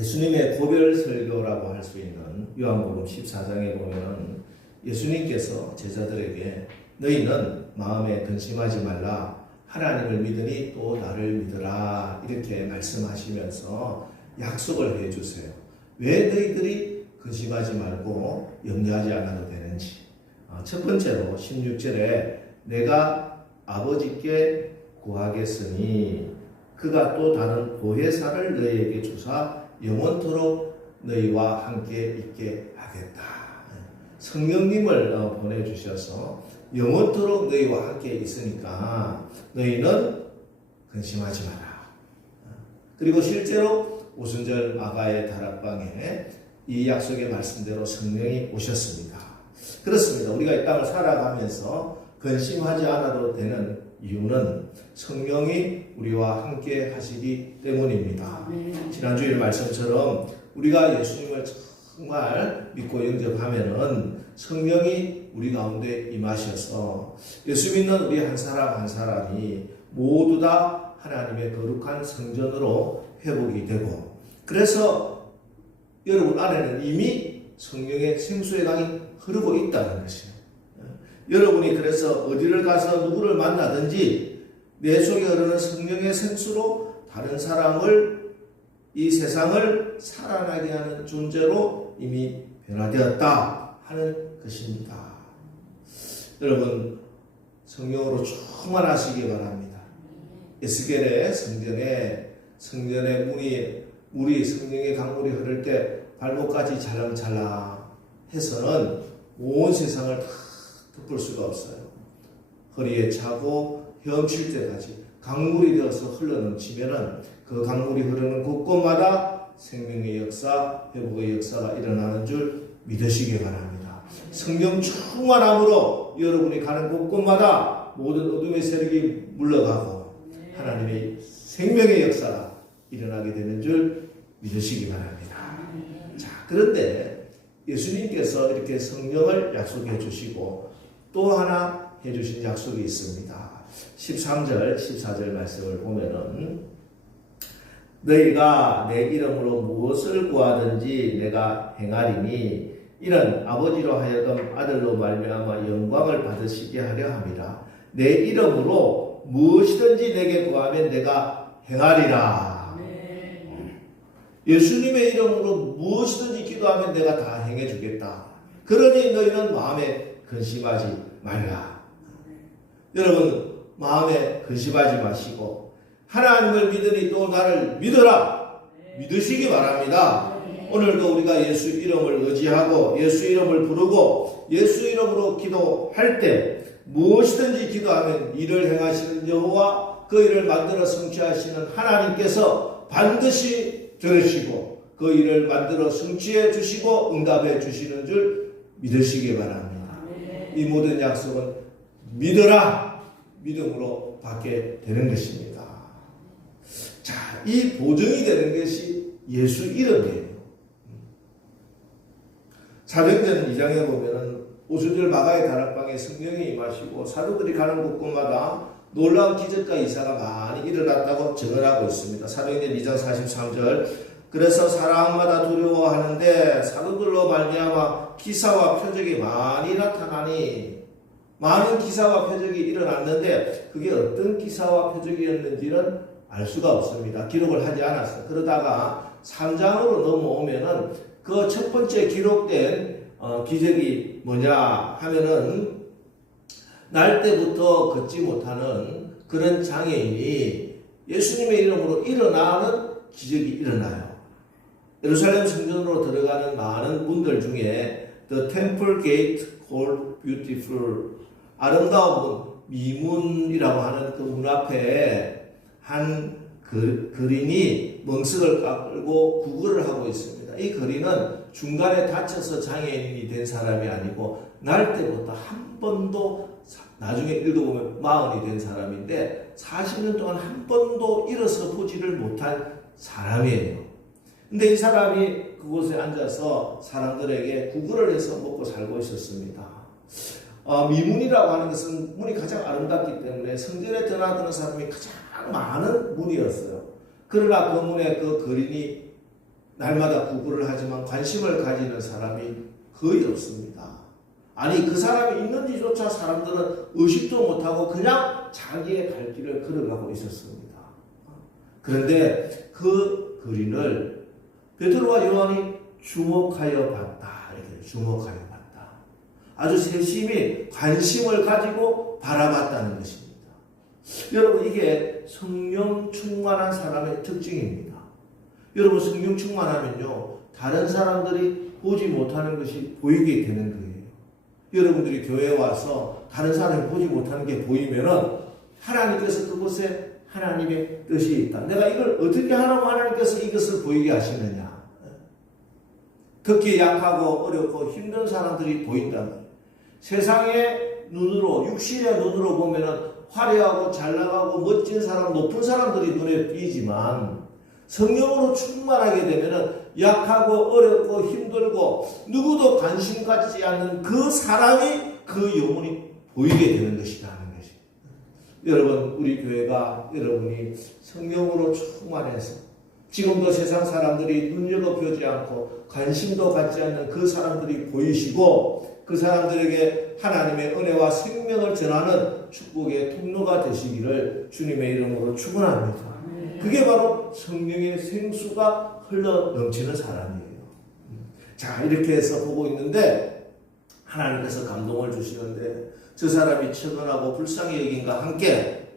예수님의 고별 설교라고 할 수 있는 요한복음 14장에 보면 예수님께서 제자들에게 너희는 마음에 근심하지 말라. 하나님을 믿으니 또 나를 믿으라. 이렇게 말씀하시면서 약속을 해주세요. 왜 너희들이 근심하지 말고 염려하지 않아도 되는지. 첫 번째로 16절에 내가 아버지께 구하겠으니 그가 또 다른 보혜사를 너희에게 주사 영원토록 너희와 함께 있게 하겠다. 성령님을 보내주셔서 영원토록 너희와 함께 있으니까 너희는 근심하지 마라. 그리고 실제로 오순절 마가의 다락방에 이 약속의 말씀대로 성령이 오셨습니다. 그렇습니다. 우리가 이 땅을 살아가면서 근심하지 않아도 되는 이유는 성령이 우리와 함께 하시기 때문입니다. 지난주일 말씀처럼 우리가 예수님을 정말 믿고 영접하면은 성령이 우리 가운데 임하셔서 예수 믿는 우리 한 사람 한 사람이 모두 다 하나님의 거룩한 성전으로 회복이 되고, 그래서 여러분 안에는 이미 성령의 생수의 강이 흐르고 있다는 것이에요. 여러분이 그래서 어디를 가서 누구를 만나든지 내 속에 흐르는 성령의 생수로 다른 사람을, 이 세상을 살아나게 하는 존재로 이미 변화되었다 하는 것입니다. 여러분 성령으로 충만하시기 바랍니다. 에스겔의 성전에 물이 성령의 강물이 흐를 때 발목까지 잘랑잘랑 해서는 온 세상을 다 덮을 수가 없어요. 허리에 차고 헤엄칠 때까지 강물이 되어서 흘러넘치면은 그 강물이 흐르는 곳곳마다 생명의 역사, 회복의 역사가 일어나는 줄 믿으시기 바랍니다. 성령 충만함으로 여러분이 가는 곳곳마다 모든 어둠의 세력이 물러가고 하나님의 생명의 역사가 일어나게 되는 줄 믿으시기 바랍니다. 자, 그런데 예수님께서 이렇게 성령을 약속해 주시고 또 하나 해주신 약속이 있습니다. 13절, 14절 말씀을 보면은 너희가 내 이름으로 무엇을 구하든지 내가 행하리니 이는 아버지로 하여금 아들로 말미암아 영광을 받으시게 하려 함이라. 내 이름으로 무엇이든지 내게 구하면 내가 행하리라. 예수님의 이름으로 무엇이든지 기도하면 내가 다 행해주겠다. 그러니 너희는 마음에 근심하지 말라. 여러분 마음에 근심하지 마시고 하나님을 믿으니 또 나를 믿어라. 믿으시기 바랍니다. 오늘도 우리가 예수 이름을 의지하고 예수 이름을 부르고 예수 이름으로 기도할 때 무엇이든지 기도하면 일을 행하시는 여호와 그 일을 만들어 성취하시는 하나님께서 반드시 들으시고 그 일을 만들어 성취해 주시고 응답해 주시는 줄 믿으시기 바랍니다. 이 모든 약속은 믿어라. 믿음으로 받게 되는 것입니다. 자, 이 보증이 되는 것이 예수 이름이에요. 사도행전 2장에 보면은 오순절 마가의 다락방에 성령이 임하시고 사도들이 가는 곳곳마다 놀라운 기적과 이사가 많이 일어났다고 증언하고 있습니다. 사도행전 2장 43절 그래서 사람마다 두려워하는데 사도들로 말미암아 기사와 표적이 많이 나타나니 많은 기사와 표적이 일어났는데 그게 어떤 기사와 표적이었는지는 알 수가 없습니다. 기록을 하지 않았어요. 그러다가 3장으로 넘어오면은 그 첫 번째 기록된 기적이 뭐냐 하면은 날 때부터 걷지 못하는 그런 장애인이 예수님의 이름으로 일어나는 기적이 일어나요. 예루살렘 성전으로 들어가는 많은 문들 중에 The Temple Gate called Beautiful 아름다운 미문이라고 하는 그 문 앞에 한 거린이 멍석을 끌고 구걸을 하고 있습니다. 이 거린은 중간에 다쳐서 장애인이 된 사람이 아니고 날 때부터 한 번도 나중에 읽어보면 40이 된 사람인데 40년 동안 한 번도 일어서 보지를 못한 사람이에요. 근데 이 사람이 그곳에 앉아서 사람들에게 구걸을 해서 먹고 살고 있었습니다. 미문이라고 하는 것은 문이 가장 아름답기 때문에 성전에 드나드는 사람이 가장 많은 문이었어요. 그러나 그 문에 그 거린이 날마다 구걸을 하지만 관심을 가지는 사람이 거의 없습니다. 아니 그 사람이 있는지조차 사람들은 의식도 못하고 그냥 자기의 갈 길을 걸어가고 있었습니다. 그런데 그 그림을 베드로와 요한이 주목하여 봤다. 이렇게 주목하여 봤다. 아주 세심히 관심을 가지고 바라봤다는 것입니다. 여러분 이게 성령 충만한 사람의 특징입니다. 여러분 성령 충만하면요 다른 사람들이 보지 못하는 것이 보이게 되는 거예요. 여러분들이 교회에 와서 다른 사람이 보지 못하는 게 보이면은 하나님께서 그곳에 하나님의 뜻이 있다. 내가 이걸 어떻게 하라고 하나님께서 이것을 보이게 하시느냐. 특히 약하고 어렵고 힘든 사람들이 보인다면 세상의 눈으로 육신의 눈으로 보면은 화려하고 잘나가고 멋진 사람 높은 사람들이 눈에 띄지만 성령으로 충만하게 되면은 약하고 어렵고 힘들고 누구도 관심 갖지 않는 그 사람이 그 영혼이 보이게 되는 것이다 하는 것이. 여러분 우리 교회가 여러분이 성령으로 충만해서 지금도 세상 사람들이 눈여겨보지 않고 관심도 갖지 않는 그 사람들이 보이시고 그 사람들에게 하나님의 은혜와 생명을 전하는 축복의 통로가 되시기를 주님의 이름으로 축원합니다. 그게 바로 성령의 생수가 흘러 넘치는 사람이에요. 자 이렇게 해서 보고 있는데 하나님께서 감동을 주시는데 저 사람이 천언하고 불쌍히 여긴과 함께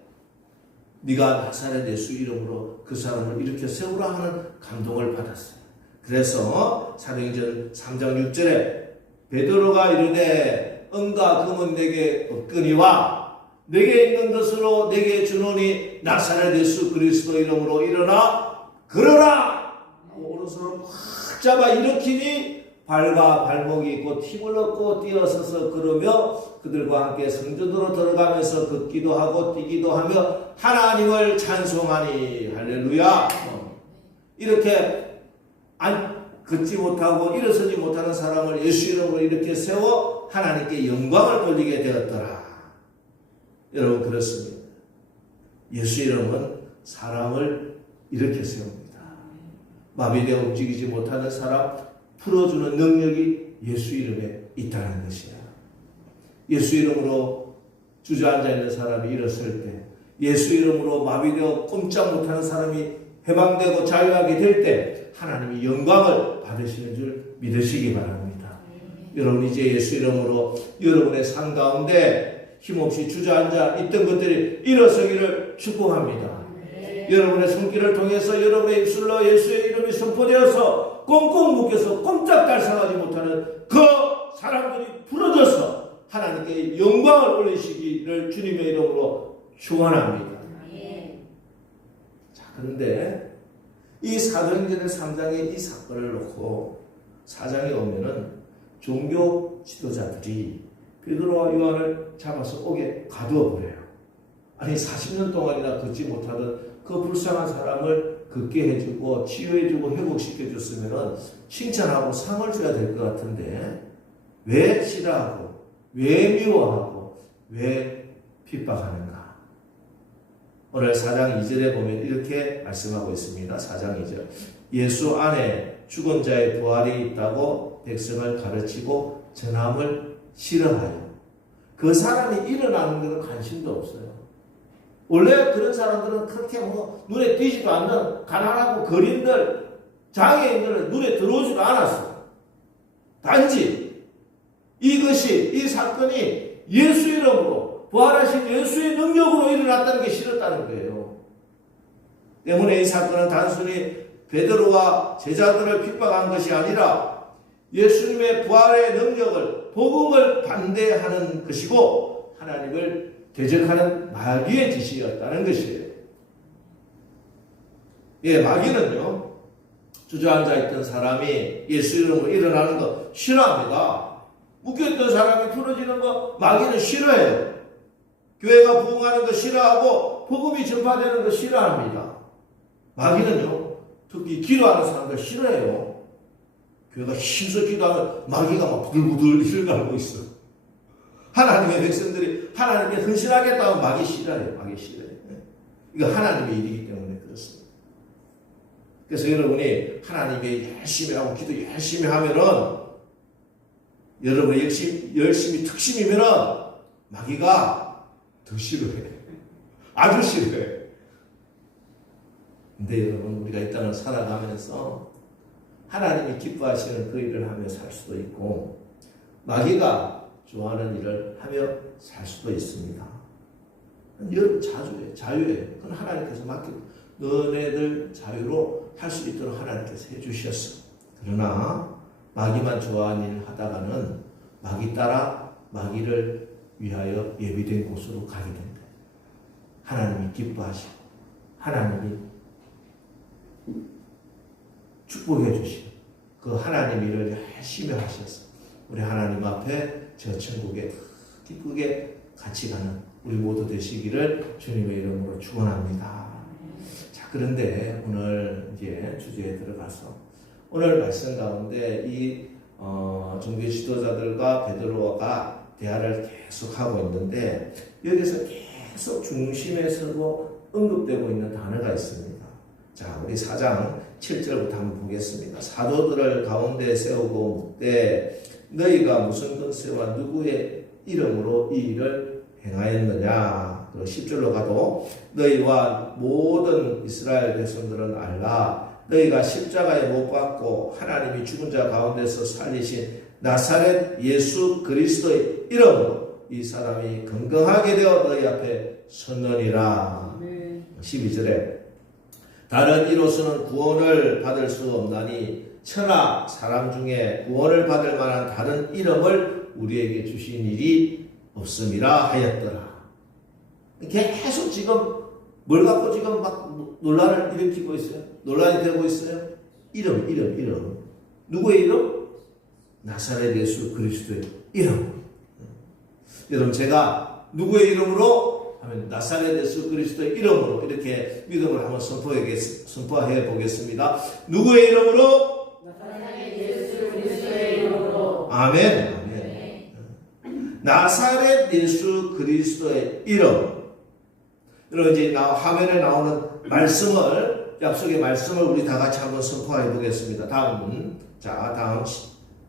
네가 나사렛 예수 이름으로 그 사람을 일으켜 세우라 하는 감동을 받았어요. 그래서 사도행전 3장 6절에 베드로가 이르되 은과 금은 내게 없거니와 내게 있는 것으로 내게 주노니 나사렛 예수 그리스도 이름으로 일어나 걸어라. 오른손을 확 잡아 일으키니 발과 발목이 있고 힘을 얻고 뛰어서서 걸으며 그들과 함께 성전으로 들어가면서 걷기도 하고 뛰기도 하며 하나님을 찬송하니 할렐루야. 이렇게 걷지 못하고 일어서지 못하는 사람을 예수 이름으로 이렇게 세워 하나님께 영광을 돌리게 되었더라. 여러분 그렇습니다. 예수 이름은 사람을 이렇게 세웁니다. 마비되어 움직이지 못하는 사람 풀어주는 능력이 예수 이름에 있다는 것이야. 예수 이름으로 주저앉아 있는 사람이 일었을 때 예수 이름으로 마비되어 꼼짝 못하는 사람이 해방되고 자유하게 될 때 하나님이 영광을 받으시는 줄 믿으시기 바랍니다. 여러분 이제 예수 이름으로 여러분의 삶 가운데 힘없이 주저앉아 있던 것들이 일어서기를 축복합니다. 여러분의 손길을 통해서 여러분의 입술로 예수의 이름이 선포되어서 꽁꽁 묶여서 꼼짝달싹하지 못하는 그 사람들이 부러져서 하나님께 영광을 올리시기를 주님의 이름으로 축원합니다. 자, 그런데 이 사도행전 3장의 이 사건을 놓고 4장에 오면은 종교 지도자들이 베드로와 요한을 잡아서 옥에 가두어 버려요. 아니 40년 동안이나 걷지 못하던 그 불쌍한 사람을 걷게 해주고 치유해주고 회복시켜줬으면 칭찬하고 상을 줘야 될 것 같은데 왜 싫어하고 왜 미워하고 왜 핍박하는가? 오늘 4장 2절에 보면 이렇게 말씀하고 있습니다. 4장 2절 예수 안에 죽은 자의 부활이 있다고 백성을 가르치고 전함을 싫어하여 그 사람이 일어나는 것은 관심도 없어요. 원래 그런 사람들은 그렇게 눈에 띄지도 않는 가난하고 거린들, 장애인들은 눈에 들어오지도 않았어요. 단지 이것이 이 사건이 예수 이름으로 부활하신 예수의 능력으로 일어났다는 게 싫었다는 거예요. 때문에 이 사건은 단순히 베드로와 제자들을 핍박한 것이 아니라 예수님의 부활의 능력을 복음을 반대하는 것이고 하나님을 대적하는 마귀의 짓이었다는 것이에요. 예, 마귀는요 주저앉아 있던 사람이 예수 이름으로 일어나는 거 싫어합니다. 묶여있던 사람이 풀어지는 거 마귀는 싫어해요. 교회가 부흥하는 거 싫어하고 복음이 전파되는 거 싫어합니다. 마귀는요 특히 기도하는 사람들 싫어해요. 교회가 힘써 기도하면 마귀가 막 부들부들 일갈고 있어. 하나님의 백성들이 하나님께 헌신하겠다 하면 마귀 싫어해요. 마귀 싫어해요. 이거 하나님의 일이기 때문에 그렇습니다. 그래서 여러분이 하나님의 열심히 하고 기도 열심히 하면은 여러분 열심히 특심이면은 마귀가 더 싫어해. 아주 싫어해. 근데 여러분 우리가 일단은 살아가면서 하나님이 기뻐하시는 그 일을 하며 살 수도 있고 마귀가 좋아하는 일을 하며 살 수도 있습니다. 여러분 자유예요. 그건 하나님께서 맡기고 너네들 자유로 할 수 있도록 하나님께서 해주셨어. 그러나 마귀만 좋아하는 일 하다가는 마귀 따라 마귀를 위하여 예비된 곳으로 가게 된다. 하나님이 기뻐하시고 하나님이 축복해 주시고 그 하나님 일을 열심히 하셔서 우리 하나님 앞에 저 천국에 기쁘게 같이 가는 우리 모두 되시기를 주님의 이름으로 축원합니다. 자, 그런데 오늘 이제 주제에 들어가서 오늘 말씀 가운데 이 종교 지도자들과 베드로가 대화를 계속하고 있는데 여기서 계속 중심에 서고 언급되고 있는 단어가 있습니다. 자, 우리 4장 7절부터 한번 보겠습니다. 사도들을 가운데 세우고 묻되 너희가 무슨 권세와 누구의 이름으로 이 일을 행하였느냐. 그리고 10절로 가도 너희와 모든 이스라엘 백성들은 알라. 너희가 십자가에 못 박고 하나님이 죽은 자 가운데서 살리신 나사렛 예수 그리스도의 이름으로 이 사람이 건강하게 되어 너희 앞에 섰느니라. 12절에 다른 이로서는 구원을 받을 수 없나니 천하 사람 중에 구원을 받을 만한 다른 이름을 우리에게 주신 일이 없음이라 하였더라. 계속 지금 뭘 갖고 지금 막 논란을 일으키고 있어요? 논란이 되고 있어요? 이름. 누구의 이름? 나사렛 예수 그리스도의 이름. 여러분 제가 누구의 이름으로 하면 나사렛 예수 그리스도의 이름으로 이렇게 믿음을 한번 선포해 보겠습니다. 누구의 이름으로? 나사렛 예수 그리스도의 이름으로. 아멘. 나사렛 예수 그리스도의 이름. 여러분 이제 화면에 나오는 말씀을 약속의 말씀을 우리 다 같이 한번 선포해 보겠습니다. 다음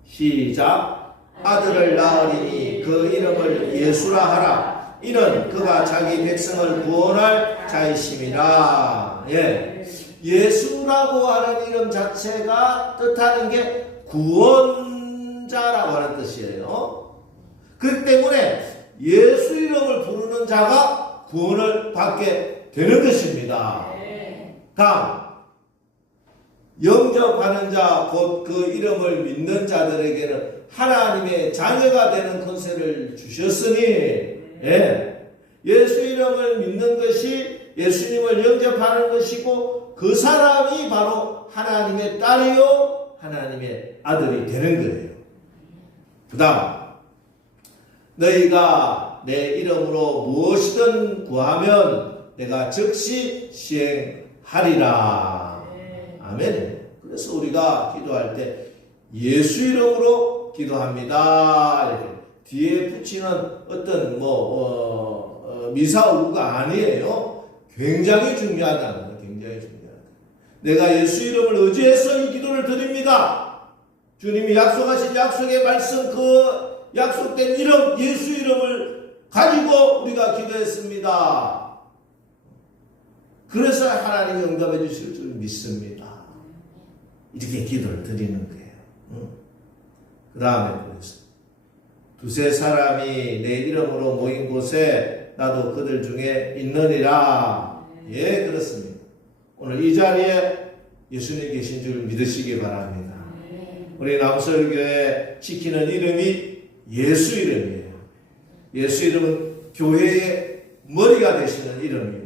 시작. 아들을 낳으리니 그 이름을 예수라 하라. 이는 그가 자기 백성을 구원할 자이심이라. 예수라고 하는 이름 자체가 뜻하는 게 구원자라고 하는 뜻이에요. 그렇기 때문에 예수 이름을 부르는 자가 구원을 받게 되는 것입니다. 다음 영접하는 자 곧 그 이름을 믿는 자들에게는 하나님의 자녀가 되는 권세를 주셨으니 예수 이름을 믿는 것이 예수님을 영접하는 것이고 그 사람이 바로 하나님의 딸이요 하나님의 아들이 되는 거예요. 그 다음 너희가 내 이름으로 무엇이든 구하면 내가 즉시 시행하리라. 아멘. 그래서 우리가 기도할 때 예수 이름으로 기도합니다. 이렇게 뒤에 붙이는 어떤 미사오가 아니에요. 굉장히 중요하다는 거예요. 굉장히 중요하다. 내가 예수 이름을 의지해서 이 기도를 드립니다. 주님이 약속하신 약속의 말씀 그 약속된 이름 예수 이름을 가지고 우리가 기도했습니다. 그래서 하나님이 응답해 주실 줄 믿습니다. 이렇게 기도를 드리는 거예요. 그 다음에 두세 사람이 내 이름으로 모인 곳에 나도 그들 중에 있느니라. 예, 그렇습니다. 오늘 이 자리에 예수님 계신 줄 믿으시기 바랍니다. 우리 남서울교회 지키는 이름이 예수 이름이에요. 예수 이름은 교회의 머리가 되시는 이름이에요.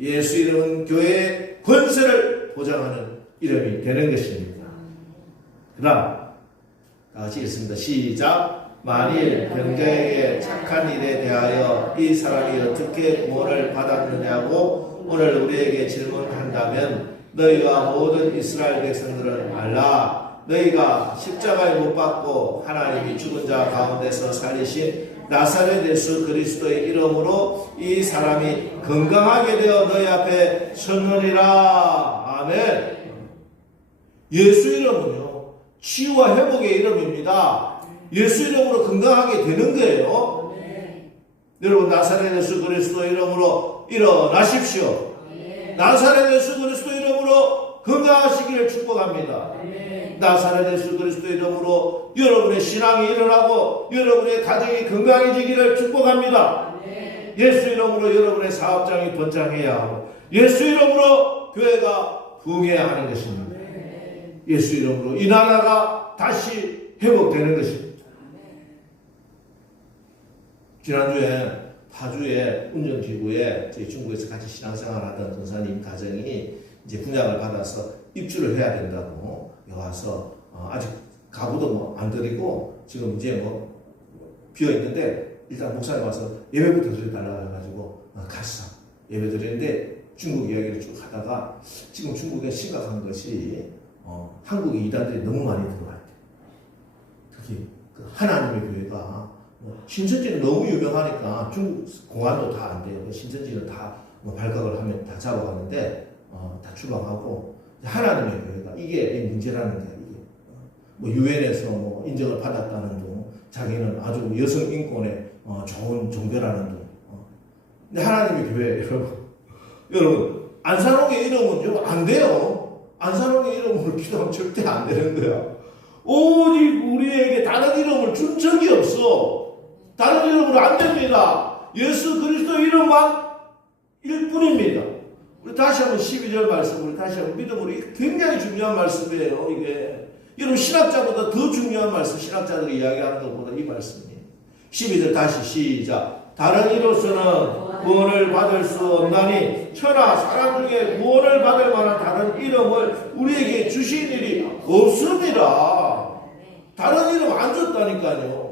예수 이름은 교회의 권세를 보장하는 이름이 되는 것입니다. 그 다음 다 같이 읽습니다. 시작. 만일 병자에게 착한 일에 대하여 이 사람이 어떻게 구원을 받았느냐고 오늘 우리에게 질문한다면 너희와 모든 이스라엘 백성들은 알라. 너희가 십자가에 못 박고 하나님이 죽은 자 가운데서 살리신 나사렛 예수 그리스도의 이름으로 이 사람이 건강하게 되어 너희 앞에 섰느니라. 아멘. 예수 이름은요, 치유와 회복의 이름입니다. 예수 이름으로 건강하게 되는 거예요. 여러분, 나사렛 예수 그리스도 이름으로 일어나십시오. 나사렛 예수 그리스도 이름으로 건강하시기를 축복합니다. 나사렛 예수 그리스도 이름으로 여러분의 신앙이 일어나고 여러분의 가정이 건강해지기를 축복합니다. 예수 이름으로 여러분의 사업장이 번창해야 하고 예수 이름으로 교회가 부흥해야 하는 것입니다. 예수 이름으로 이 나라가 다시 회복되는 것입니다. 지난주에 파주의 운전기구에 저희 중국에서 같이 신앙생활하던 전사님 가정이 이제 분양을 받아서 입주를 해야 된다고 와서 아직 가구도 뭐 안 드리고 지금 이제 뭐 비어 있는데 일단 목사님 와서 예배부터 드려달라고 해가지고 갔어. 예배 드리는데 중국 이야기를 쭉 하다가 지금 중국에 심각한 것이 한국의 이단들이 너무 많이 들어와 있대. 특히 그 하나님의 교회가 신천지는 너무 유명하니까 중국 공안도 다 안 돼요. 신천지는 다 발각을 하면 다 잡아가는데 다 추방하고 하나님의 교회가 이게 문제라는 거야. 이게 뭐 유엔에서 뭐 인정을 받았다는 둥, 자기는 아주 여성 인권에 좋은 종교라는 둥. 근데 하나님의 교회 여러분 안산홍의 이름은 안 돼요. 안산홍의 이름으로 기도하면 절대 안 되는 거야. 오직 우리에게 다른 이름을 준 적이 없어. 다른 이름으로 안 됩니다. 예수 그리스도 이름만 일뿐입니다. 우리 다시 한번 12절 말씀, 우리 다시 한번 믿음으로 굉장히 중요한 말씀이에요. 이게 여러분 신학자보다 더 중요한 말씀, 신학자들이 이야기하는 것보다 이 말씀이 12절 다시 시작. 다른 이로서는 구원을 받을 수 없나니 천하 사람 중에 구원을 받을 만한 다른 이름을 우리에게 주신 일이 없습니다. 다른 이름 안 줬다니까요.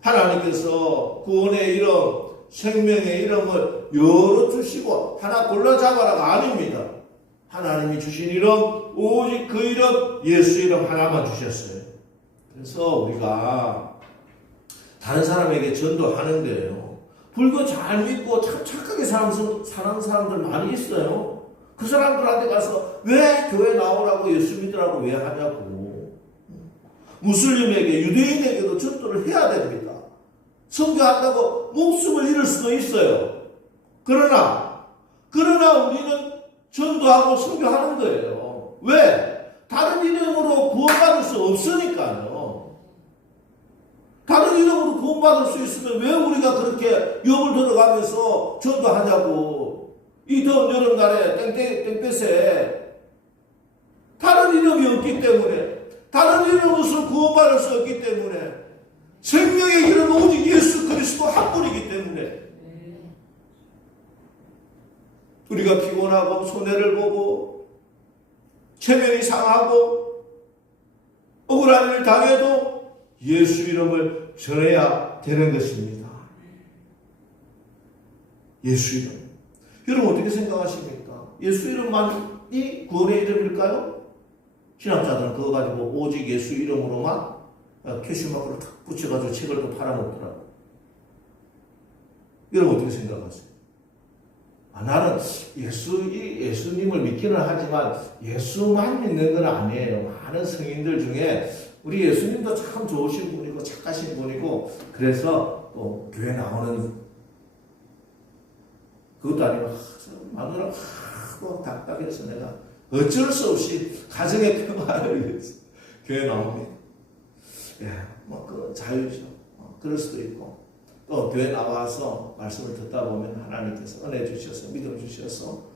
하나님께서 구원의 이름, 생명의 이름을 여러 주시고 하나 골라 잡아라가 아닙니다. 하나님이 주신 이름, 오직 그 이름, 예수 이름 하나만 주셨어요. 그래서 우리가 다른 사람에게 전도하는 거예요. 불교 잘 믿고 참 착하게 사는 사람들 많이 있어요. 그 사람들한테 가서 왜 교회 나오라고 예수 믿으라고 왜 하냐고. 무슬림에게, 유대인에게도 전도를 해야 됩니다. 선교한다고 목숨을 잃을 수도 있어요. 그러나 우리는 전도하고 선교하는 거예요. 왜? 다른 이름으로 구원받을 수 없으니까요. 다른 이름으로 구원받을 수 있으면 왜 우리가 그렇게 염을 들어가면서 전도하냐고. 이 더운 여름날에 땡볕에 다른 이름이 없기 때문에, 다른 이름으로 구원받을 수 없기 때문에, 생명의 길은 오직 예수 그리스도 한 분이기 때문에 우리가 피곤하고 손해를 보고 체면이 상하고 억울한 일을 당해도 예수 이름을 전해야 되는 것입니다. 예수 이름. 여러분 어떻게 생각하십니까? 예수 이름만이 구원의 이름일까요? 신학자들은 그거 가지고 오직 예수 이름으로만 캐슈마크를 탁 붙여가지고 책을 또 팔아먹더라고. 여러분 어떻게 생각하세요? 나는 예수님을 믿기는 하지만 예수만 믿는 건 아니에요. 많은 성인들 중에 우리 예수님도 참 좋으신 분이고 착하신 분이고 그래서 또 교회 나오는 그것도 아니고 마누라 하고 답답해서 내가 어쩔 수 없이 가정의 평화를 위해서 교회 나옵니다. 예, 그 자유죠. 그럴 수도 있고 또 교회 나와서 말씀을 듣다 보면 하나님께서 은혜 주셔서 믿음 주셔서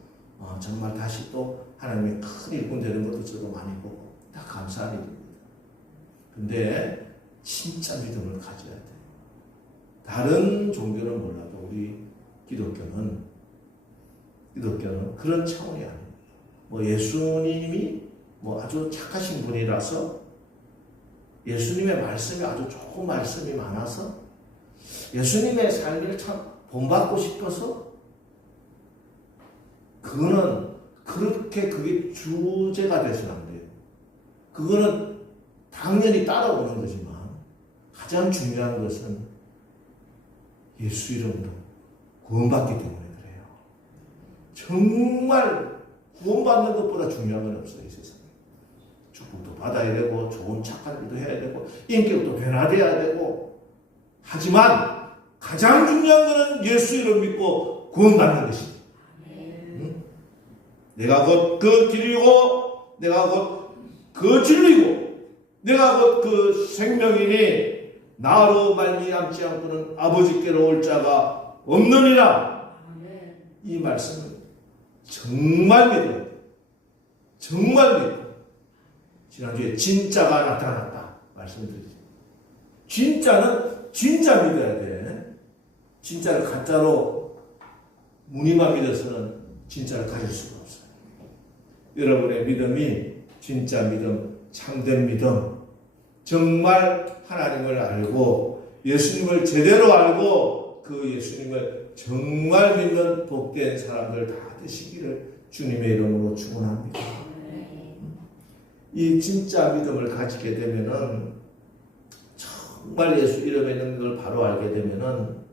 정말 다시 또 하나님의 큰 일꾼 되는 것도 저도 많이 보고 다 감사한 일입니다. 근데 진짜 믿음을 가져야 돼요. 다른 종교는 몰라도 우리 기독교는 그런 차원이 아닙니다. 뭐 예수님이 뭐 아주 착하신 분이라서 예수님의 말씀이 아주 좋은 말씀이 많아서 예수님의 삶을 참 본받고 싶어서 그거는 그렇게 그게 주제가 되서는 안 돼요. 그거는 당연히 따라오는 거지만 가장 중요한 것은 예수 이름으로 구원받기 때문에 그래요. 정말 구원받는 것보다 중요한 건 없어요, 이 세상에. 축복도 받아야 되고, 좋은 착한 일도 해야 되고, 인격도 변화돼야 되고. 하지만 가장 중요한 것은 예수 이름 믿고 구원받는 것입니다. 응? 내가 곧 그 길이고, 내가 곧 그 진리고, 내가 곧 그 생명이니 나로 말미암지 않고는 아버지께로 올 자가 없느니라. 이 말씀은 정말 믿어야 돼. 정말 믿어. 지난주에 진짜가 나타났다 말씀드리죠. 진짜는 진짜 믿어야 돼. 진짜를 가짜로 무늬만 믿어서는 진짜를 가질 수가 없어요. 여러분의 믿음이 진짜 믿음, 참된 믿음, 정말 하나님을 알고 예수님을 제대로 알고 그 예수님을 정말 믿는 복된 사람들 다 되시기를 주님의 이름으로 축원합니다. 이 진짜 믿음을 가지게 되면은 정말 예수 이름의 능력을 바로 알게 되면은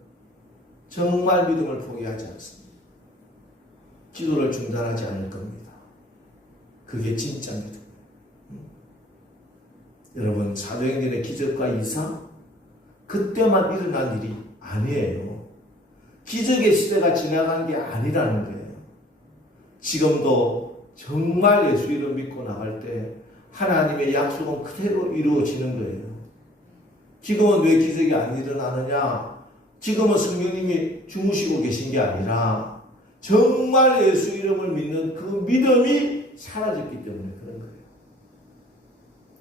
정말 믿음을 포기하지 않습니다. 기도를 중단하지 않을 겁니다. 그게 진짜 믿음. 여러분, 사도행전의 기적과 이상 그때만 일어난 일이 아니에요. 기적의 시대가 지나간 게 아니라는 거예요. 지금도 정말 예수 이름 믿고 나갈 때 하나님의 약속은 그대로 이루어지는 거예요. 지금은 왜 기적이 안 일어나느냐? 지금은 성령님이 주무시고 계신 게 아니라 정말 예수 이름을 믿는 그 믿음이 사라졌기 때문에 그런 거예요.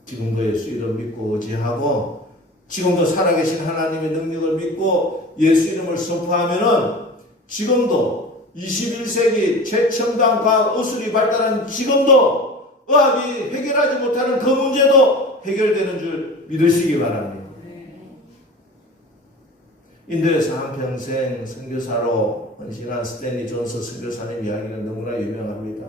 지금도 예수 이름 믿고 의지하고 지금도 살아계신 하나님의 능력을 믿고 예수 이름을 선포하면은 지금도 21세기 최첨단 과학 의술이 발달한 지금도 의학이 해결하지 못하는 그 문제도 해결되는 줄 믿으시기 바랍니다. 인도에서 한평생 선교사로 헌신한 스탠리 존스 선교사님 이야기는 너무나 유명합니다.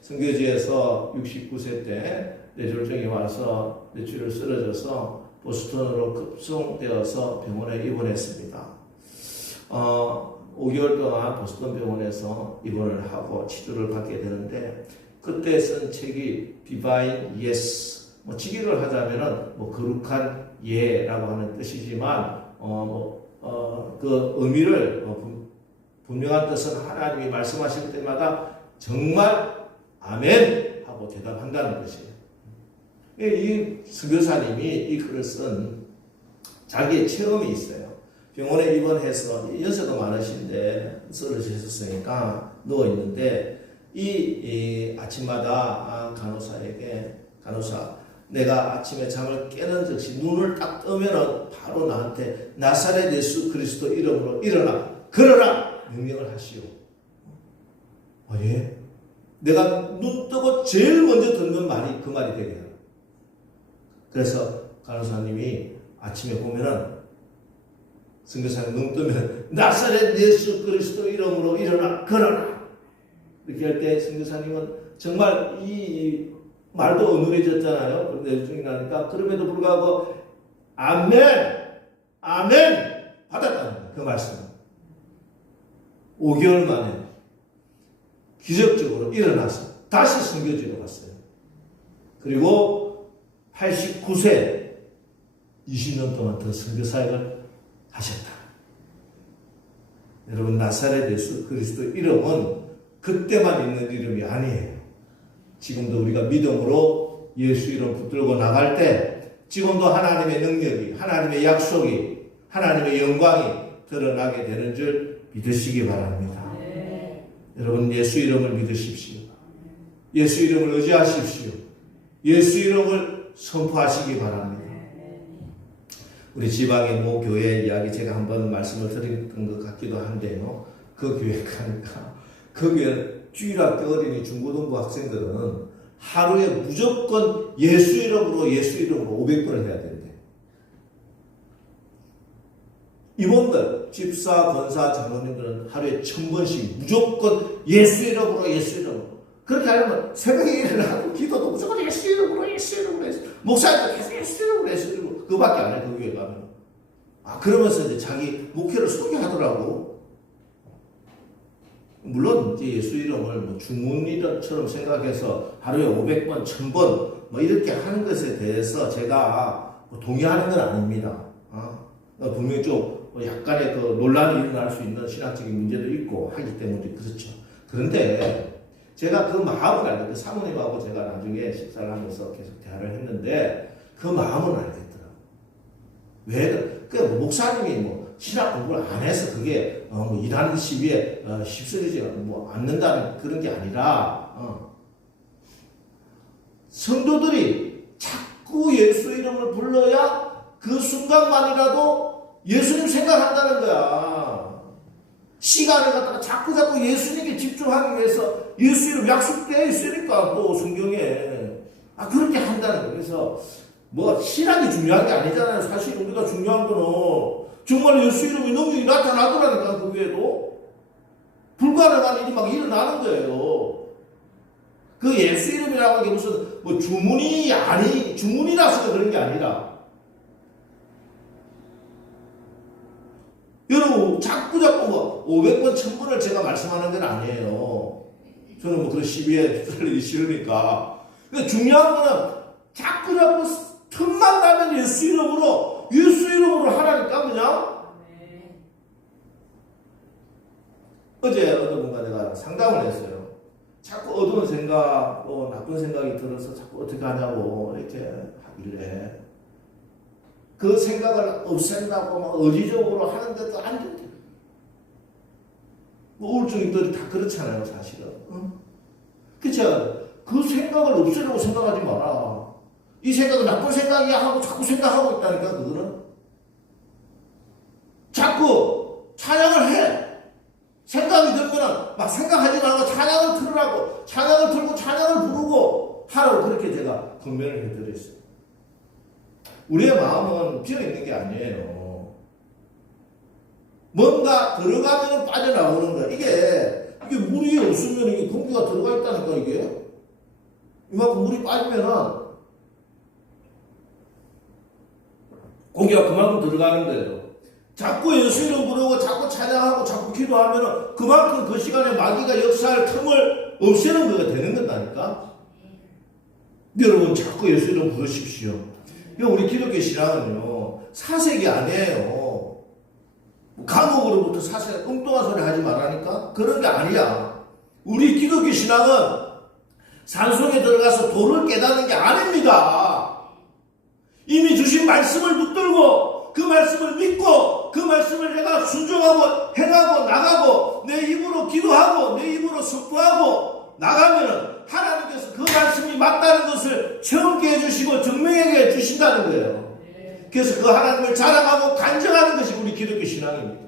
선교지에서 69세 때 뇌졸중이 와서 뇌출을 쓰러져서 보스턴으로 급송되어서 병원에 입원했습니다. 5개월 동안 보스턴 병원에서 입원을 하고 치료를 받게 되는데 그때 쓴 책이 Divine Yes, 직역을 하자면은 거룩한 예라고 하는 뜻이지만 그 의미를 분명한 뜻은 하나님이 말씀하실 때마다 정말 아멘 하고 대답한다는 것이에요. 이 선교사님이 이 글을 쓴 자기의 체험이 있어요. 병원에 입원해서 연세도 많으신데 쓰러지셨으니까 누워있는데 이 아침마다 간호사에게 간호사 내가 아침에 잠을 깨는 즉시 눈을 딱 뜨면은 바로 나한테 나사렛 예수 그리스도 이름으로 일어나 걸어라 명령을 하시오. 예? 내가 눈 뜨고 제일 먼저 듣는 말이 그 말이 되게요. 그래서 간호사님이 아침에 보면은 선교사님 눈 뜨면 나사렛 예수 그리스도 이름으로 일어나 걸어라 이렇게 할 때 선교사님은 정말 이 말도 어눌해졌잖아요. 그런데 중이 나니까 그럼에도 불구하고 아멘 아멘 받았다는 거예요. 그 말씀을 5개월 만에 기적적으로 일어나서 다시 선교지로 갔어요. 그리고 89세 20년 동안 더 선교 사역을 하셨다. 여러분 나사렛 예수 그리스도 이름은 그때만 있는 이름이 아니에요. 지금도 우리가 믿음으로 예수 이름 붙들고 나갈 때 지금도 하나님의 능력이 하나님의 약속이 하나님의 영광이 드러나게 되는 줄 믿으시기 바랍니다. 여러분 예수 이름을 믿으십시오. 예수 이름을 의지하십시오. 예수 이름을 선포하시기 바랍니다. 우리 지방의 모 교회 이야기 제가 한번 말씀을 드렸던 것 같기도 한데요. 그 교회 가니까 그 교회 주일학교 어린이 중고등부 학생들은 하루에 무조건 예수 이름으로 500번을 해야 된대. 임원들, 집사, 권사, 장로님들은 하루에 1000번씩 무조건 예수 이름으로 그렇게 하려면 새벽에 일어나고 기도도 무조건 예수 이름으로 목사님도 계속 예수 이름으로 그거밖에 안 해. 그 교회 가면 그러면서 이제 자기 목회를 소개하더라고. 물론 이제 예수 이름을 뭐 주문이처럼 생각해서 하루에 500번, 1000번 뭐 이렇게 하는 것에 대해서 제가 뭐 동의하는 건 아닙니다. 분명히 좀 약간의 그 논란이 일어날 수 있는 신학적인 문제도 있고 하기 때문에 그렇죠. 그런데 제가 그 마음을 알겠어요. 사모님하고 제가 나중에 식사를 하면서 계속 대화를 했는데 그 마음은 알겠더라고요. 왜? 그 목사님이 뭐 신학 공부를 안 해서 그게 뭐 일하는 시비에 휩쓸리지 뭐 않는다는 그런 게 아니라 성도들이 자꾸 예수 이름을 불러야 그 순간만이라도 예수님 생각한다는 거야. 시간을 갖다가 자꾸 예수님께 집중하기 위해서 예수 이름 약속되어 있으니까 또 성경에 그렇게 한다는 거예요. 그래서 뭐 신학이 중요한 게 아니잖아요. 사실 우리가 중요한 거는 정말 예수 이름이 너무 나타나더라니까. 그 외에도 불가능한 일이 막 일어나는 거예요. 그 예수 이름이라고 하는 게 무슨 뭐 주문이라서 그런 게 아니라 여러분 자꾸 뭐 500번 1000번을 제가 말씀하는 건 아니에요. 저는 뭐 그런 시비에 들리기 싫으니까. 근데 중요한 거는 자꾸 틈만 나면 예수 이름으로 하라니까 그냥. 어제 어느 분과 내가 상담을 했어요. 자꾸 어두운 생각, 나쁜 생각이 들어서 자꾸 어떻게 하냐고 이렇게 하길래 그 생각을 없앤다고 막 의지적으로 하는데도 안 된대. 뭐 우울증인들이 다 그렇잖아요, 사실은. 그쵸? 그 생각을 없애려고 생각하지 마라. 이 생각은 나쁜 생각이야 하고 자꾸 생각하고 있다니까, 그거는. 자꾸 찬양을 해. 생각이 들면 막 생각하지 말고 찬양을 들으라고. 찬양을 들고 찬양을 부르고 하라고 그렇게 제가 권면을 해드렸어요. 우리의 마음은 비어있는 게 아니에요. 뭔가 들어가면 빠져나오는 거야. 이게 물이 없으면 이게 공기가 들어가 있다니까, 이게. 이만큼 물이 빠지면은 공기가 그만큼 들어가는 거예요. 자꾸 예수 이름 부르고 자꾸 찬양하고 자꾸 기도하면은 그만큼 그 시간에 마귀가 역사할 틈을 없애는 거가 되는 거다니까. 여러분 자꾸 예수 이름 부르십시오. 우리 기독교 신앙은요 사색이 아니에요. 감옥으로부터 사색 엉뚱한 소리 하지 말라니까. 그런 게 아니야. 우리 기독교 신앙은 산속에 들어가서 도를 깨닫는 게 아닙니다. 이미 주신 말씀을 붙들고 그 말씀을 믿고 그 말씀을 내가 순종하고 행하고 나가고 내 입으로 기도하고 내 입으로 선포하고 나가면은 하나님께서 그 말씀이 맞다는 것을 체험케 해주시고 증명하게 해주신다는 거예요. 그래서 그 하나님을 자랑하고 간증하는 것이 우리 기독교 신앙입니다.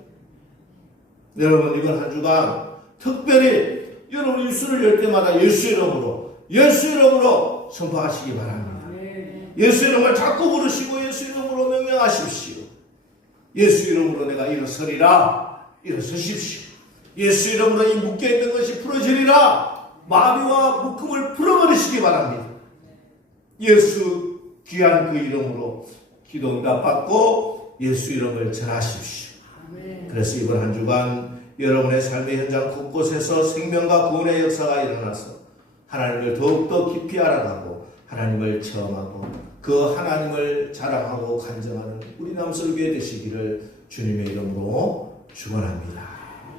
여러분 이번 한 주간 특별히 여러분 입술을 열 때마다 예수 이름으로 선포하시기 바랍니다. 예수 이름을 자꾸 부르시고 예수 이름으로 명령하십시오. 예수 이름으로 내가 일어서리라. 일어서십시오. 예수 이름으로 이 묶여있는 것이 풀어지리라. 마비와 묶음을 풀어버리시기 바랍니다. 예수 귀한 그 이름으로 기도 응답 받고 예수 이름을 전하십시오. 그래서 이번 한 주간 여러분의 삶의 현장 곳곳에서 생명과 구원의 역사가 일어나서 하나님을 더욱더 깊이 알아가고 하나님을 체험하고 그 하나님을 자랑하고 간증하는 우리 남설교회 되시기를 주님의 이름으로 축원합니다.